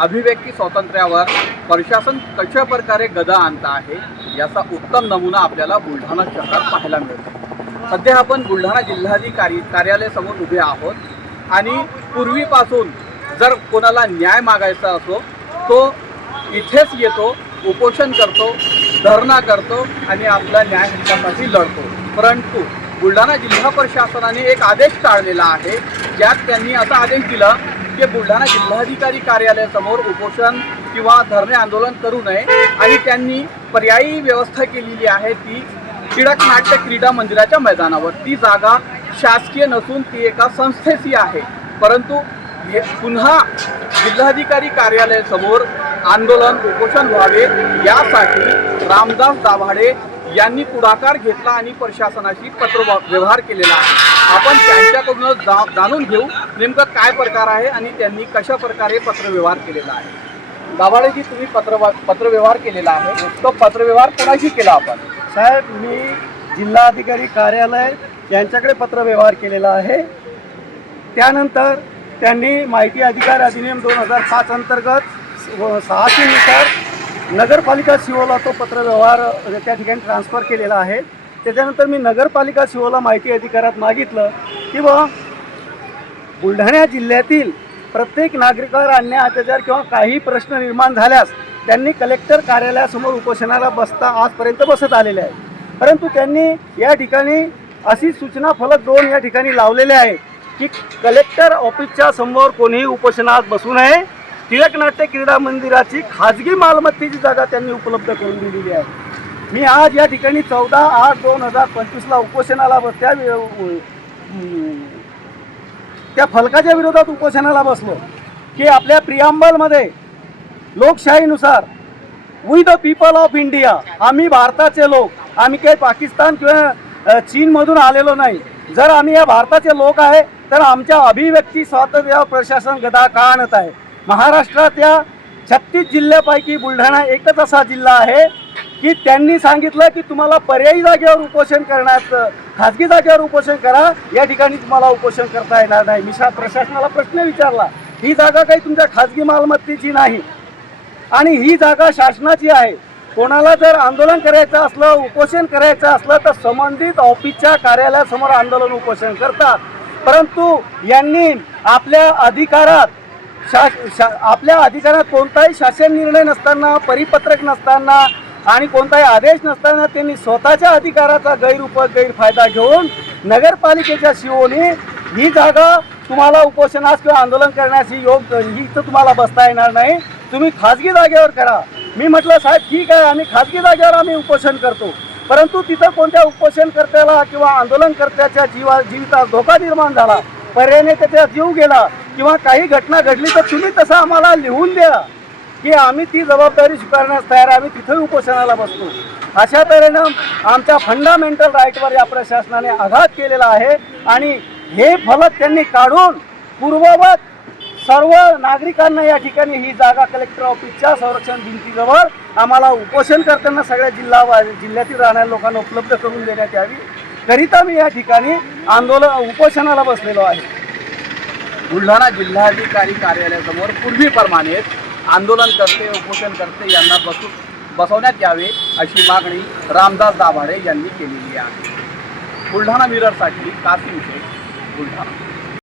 अभिव्यक्ती स्वातंत्र्यावर प्रशासन कशा प्रकारे गदा आणत आहे याचा उत्तम नमुना आपल्याला बुलढाणा शहरात पाहायला मिळतो. सध्या आपण बुलढाणा जिल्हाधिकारी कार्यालयासमोर उभे आहोत आणि पूर्वीपासून जर कोणाला न्याय मागायचा असो तो इथेच येतो उपोषण करतो धरणा करतो आणि आपल्या न्याय हक्कासाठी लढतो. परंतु बुलढाणा जिल्हा प्रशासनाने एक आदेश टाळलेला आहे ज्यात त्यांनी असा आदेश दिला ते बुलढाणा जिल्हाधिकारी कार्यालयासमोर उपोषण किंवा धरणे आंदोलन करू नये आणि त्यांनी पर्यायी व्यवस्था केलेली आहे ती टिळक नाट्य क्रीडा मंदिराच्या मैदानावर. ती जागा शासकीय नसून ती एका संस्थेची आहे. परंतु हे पुन्हा जिल्हाधिकारी कार्यालयासमोर आंदोलन उपोषण व्हावे यासाठी रामदास दाभाडे यांनी पुढाकार घेतला आणि प्रशासनाशी पत्र व्यवहार केलेला आहे. आपण त्यांच्याकडून जा जाणून घेऊ नेमकं काय प्रकार आहे आणि त्यांनी कशा प्रकारे पत्रव्यवहार केलेला आहे. दाभाडेजी तुम्ही पत्र पत्रव्यवहार केलेला आहे. तो पत्रव्यवहार कोणाशी केला आपण? साहेब मी जिल्हाधिकारी कार्यालय यांच्याकडे पत्रव्यवहार केलेला आहे. त्यानंतर त्यांनी माहिती अधिकार अधिनियम दोन हजार पाच अंतर्गत सहाशेनुसार नगरपालिका शिवोला तो पत्रव्यवहार म्हणजे त्या ठिकाणी ट्रान्सफर केलेला आहे. त्याच्यानंतर मी नगरपालिका शिवोला माहिती अधिकारात मागितलं की बा बुलढाणा जिल्ह्यातील प्रत्येक नागरिकावर अन्याय अत्याचार किंवा काही प्रश्न निर्माण झाल्यास त्यांनी कलेक्टर कार्यालयासमोर उपोषणाला बसता आजपर्यंत बसत आलेले आहे. परंतु त्यांनी या ठिकाणी अशी सूचना फलक दोन या ठिकाणी लावलेले आहे की कलेक्टर ऑफिसच्या समोर कोणीही उपोषणात बसू नये. टिळक नाट्य क्रीडा मंदिराची खाजगी मालमत्तेची जागा त्यांनी उपलब्ध करून दिलेली आहे. मी आज या ठिकाणी चौदा आठ दोन हजार पंचवीसला उपोषणाला बस त्या त्या फलकाच्या विरोधात उपोषणाला बसलो. की आपल्या प्रियांबलमध्ये लोकशाहीनुसार we the people of India आम्ही भारताचे लोक आम्ही काही पाकिस्तान किंवा चीनमधून आलेलो नाही. जर आम्ही या भारताचे लोक आहे तर आमच्या अभिव्यक्ती स्वातंत्र्यावर प्रशासन गदा का आणत आहे. महाराष्ट्रात या छत्तीस जिल्ह्यापैकी बुलढाणा एकच असा जिल्हा आहे की त्यांनी सांगितलं की तुम्हाला पर्यायी जागेवर उपोषण करण्यात खाजगी जागेवर उपोषण करा. या ठिकाणी तुम्हाला उपोषण करता येणार नाही. मी प्रशासनाला प्रश्न विचारला. ही जागा काही तुमच्या खाजगी मालमत्तेची नाही. आणि ही जागा शासनाची आहे. कोणाला जर आंदोलन करायचं असलं उपोषण करायचं असलं तर संबंधित ऑफिसच्या कार्यालयासमोर आंदोलन उपोषण करतात. परंतु यांनी आपल्या अधिकारात शा शा आपल्या अधिकारात कोणताही शासन निर्णय नसताना परिपत्रक नसताना आणि कोणताही आदेश नसताना त्यांनी स्वतःच्या अधिकाराचा गैरउप गैरफायदा घेऊन नगरपालिकेच्या शिवोनी ही जागा तुम्हाला उपोषणास किंवा आंदोलन करण्यास ही योग ही इथं तुम्हाला बसता येणार नाही. तुम्ही खाजगी जागेवर करा. मी म्हटलं साहेब ठीक आहे. आम्ही खाजगी जागेवर आम्ही उपोषण करतो. परंतु तिथं कोणत्या उपोषणकर्त्याला किंवा आंदोलनकर्त्याच्या जीवा जीवितात धोका निर्माण झाला पर्यायाने त्याचा जीव गेला. किंवा काही घटना घडली तर तुम्ही तसं आम्हाला लिहून द्या. की आम्ही ती जबाबदारी स्वीकारण्यास तयार आहे. आम्ही तिथंही उपोषणाला बसतो. अशा तऱ्हेनं आमच्या फंडामेंटल राईटवर या प्रशासनाने आघात केलेला आहे. आणि हे फलक त्यांनी काढून पूर्ववत सर्व नागरिकांना या ठिकाणी ही जागा कलेक्टर ऑफिसच्या संरक्षण भिंतीजवळ आम्हाला उपोषण करताना सगळ्या जिल्हा जिल्ह्यातील राहणाऱ्या लोकांना उपलब्ध करून देण्यात यावी. करिता मी या ठिकाणी आंदोलन उपोषणाला बसलेलो आहे. बुलढाणा जिल्हाधिकारी कार्यालयासमोर पूर्वीप्रमाणेच आंदोलन करते उपोषण करते यांना बसू बसवण्यात यावे अशी मागणी रामदास दाभाडे यांनी केलेली आहे. बुलढाणा मिररसाठी कासिम शेख बुलढाणा.